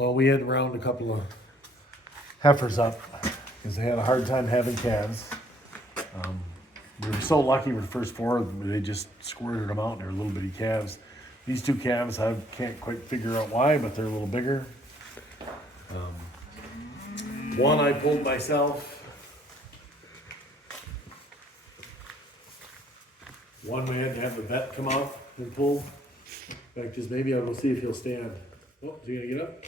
Well, we had to round a couple of heifers up because they had a hard time having calves. We were so lucky with the first four, they just squirted them out and they're little bitty calves. These two calves, I can't quite figure out why, but they're a little bigger. One I pulled myself. One we had to have the vet come out and pull. In fact, just maybe I'll go see if he'll stand. Oh, is he gonna get up?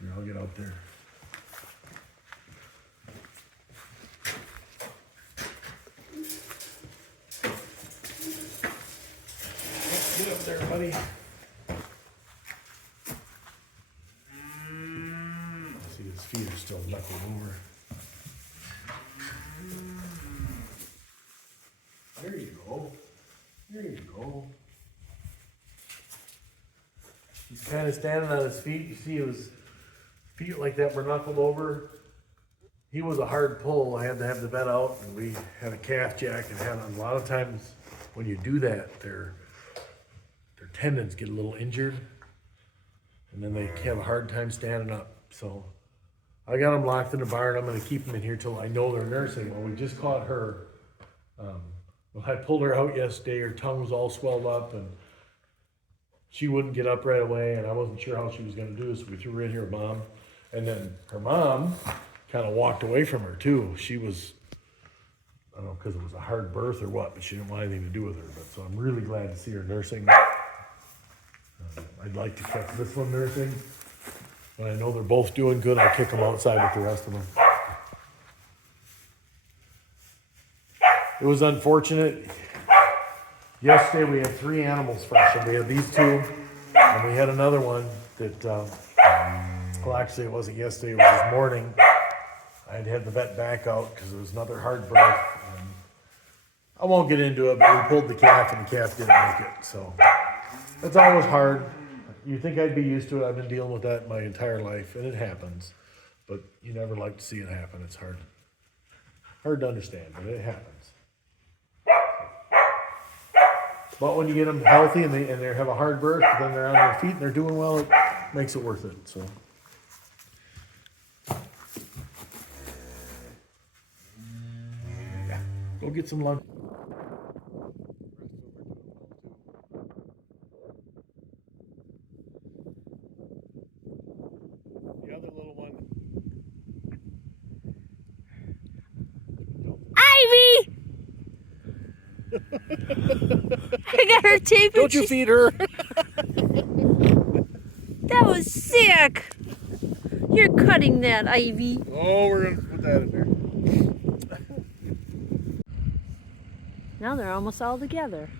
Here, I'll get out there. Get up there, buddy. See, his feet are still knuckled over. There you go. There you go. He's kind of standing on his feet. You see his feet like that were knuckled over. He was a hard pull. I had to have the vet out, and we had a calf jack and had a lot of times when you do that, their tendons get a little injured, and then they have a hard time standing up. So I got them locked in the barn. I'm going to keep them in here till I know they're nursing. Well, we just caught her. When I pulled her out yesterday, her tongue was all swelled up, and she wouldn't get up right away, and I wasn't sure how she was going to do, so we threw her in here with Mom. And then her mom kind of walked away from her, too. She was, I don't know, because it was a hard birth or what, but she didn't want anything to do with her. But so I'm really glad to see her nursing. I'd like to catch this one nursing. When I know they're both doing good, I'll kick them outside with the rest of them. It was unfortunate. Yesterday we had 3 animals fresh, and we had these 2, and we had another one that, well, actually it wasn't yesterday, it was this morning. I'd had the vet back out because it was another hard birth. And I won't get into it, but we pulled the calf, and the calf didn't make it. So it's always hard. You think I'd be used to it. I've been dealing with that my entire life, and it happens. But you never like to see it happen. It's hard to understand, but it happens. But when you get them healthy and they have a hard birth, then they're on their feet and they're doing well, it makes it worth it. So. Yeah. Go get some lunch. The other little one. Ivy! I got her tape. Don't you feed her? That was sick. You're cutting that, Ivy. Oh, we're going to put that in there. Now they're almost all together.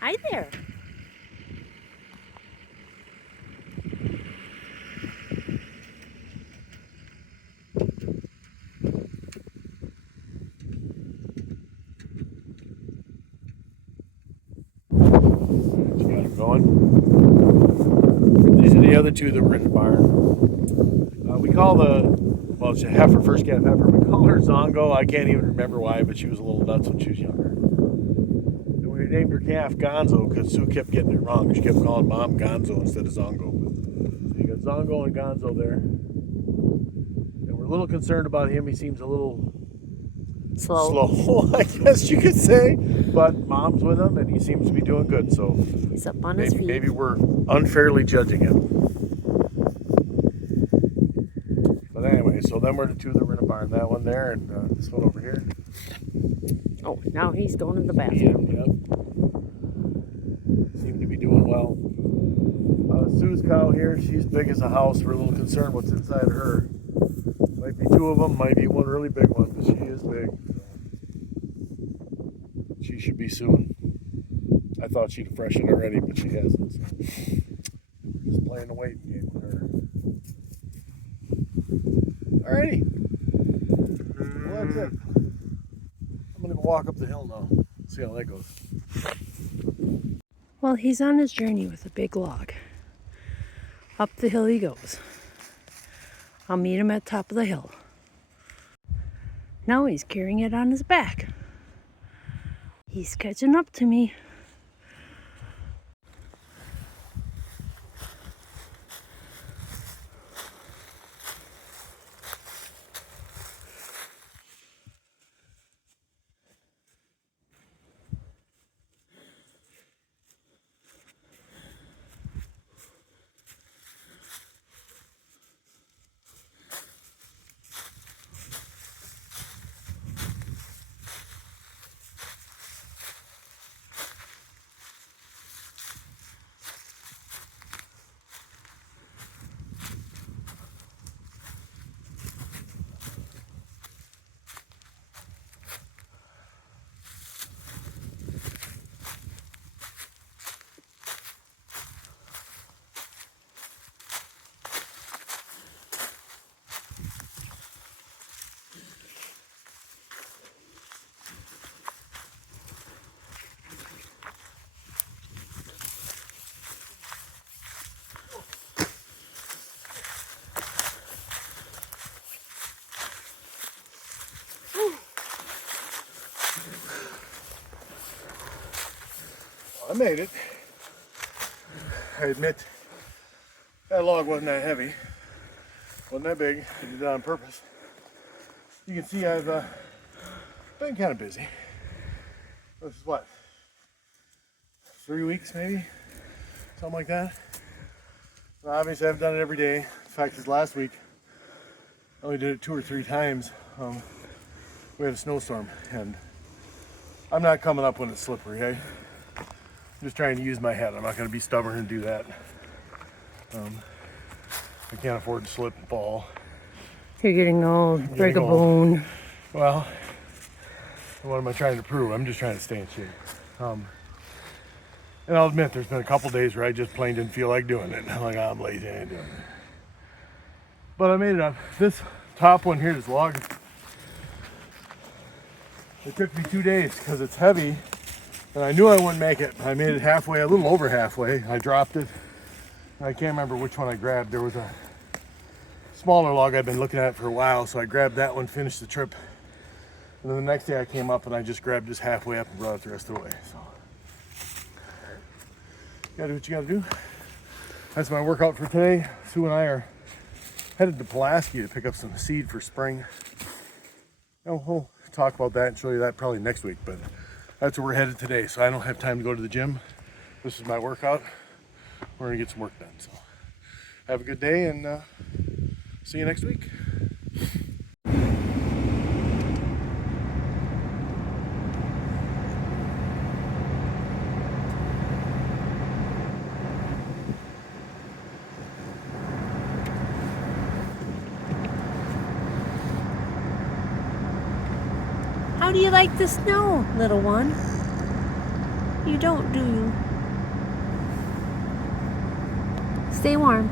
Hi there. You got him going. These are the other 2 that were in the barn. We call well, it's a heifer, first calf heifer. We call her Zongo. I can't even remember why, but she was a little nuts when she was younger. And we named her calf Gonzo because Sue kept getting it wrong. She kept calling Mom Gonzo instead of Zongo. So you got Zongo and Gonzo there. And we're a little concerned about him. He seems a little slow, I guess you could say. But Mom's with him, and he seems to be doing good. So He's up on his feet. maybe we're unfairly judging him. But anyway, so then we're the 2 that were in the barn. That one there, and this one over here. Oh, now he's going to the bathroom. Yep. Seem to be doing well. Sue's cow here, she's big as a house. We're a little concerned what's inside of her. Might be 2 of them, might be one really big one, but she is big. She should be soon. I thought she'd have freshened already, but she hasn't. So. Just playing a waiting game with her. Alrighty. Well, that's it. I'm gonna go walk up the hill now. See how that goes. Well, he's on his journey with a big log. Up the hill he goes. I'll meet him at the top of the hill. Now he's carrying it on his back. He's catching up to me. I made it. I admit that log wasn't that heavy, wasn't that big. I did that on purpose. You can see I've been kind of busy. This is what, 3 weeks maybe, something like that. Well, obviously I haven't done it every day. In fact, this last week I only did it 2 or 3 times. We had a snowstorm, and I'm not coming up when it's slippery. I'm just trying to use my head. I'm not going to be stubborn and do that. I can't afford to slip and fall. You're getting old. Break a bone. Well, what am I trying to prove? I'm just trying to stay in shape. And I'll admit, there's been a couple days where I just plain didn't feel like doing it. I'm like, I'm lazy, I ain't doing it. But I made it up. This top one here, this log, it took me 2 days because it's heavy. And I knew I wouldn't make it. I made it halfway, a little over halfway. I dropped it. I can't remember which one I grabbed. There was a smaller log I'd been looking at for a while, so I grabbed that one, finished the trip. And then the next day I came up and I just grabbed this halfway up and brought it the rest of the way. So, you gotta do what you gotta do. That's my workout for today. Sue and I are headed to Pulaski to pick up some seed for spring. We'll talk about that and show you that probably next week, but that's where we're headed today. So I don't have time to go to the gym. This is my workout. We're gonna get some work done. So have a good day, and see you next week. How do you like the snow, little one? You don't, do you? Stay warm.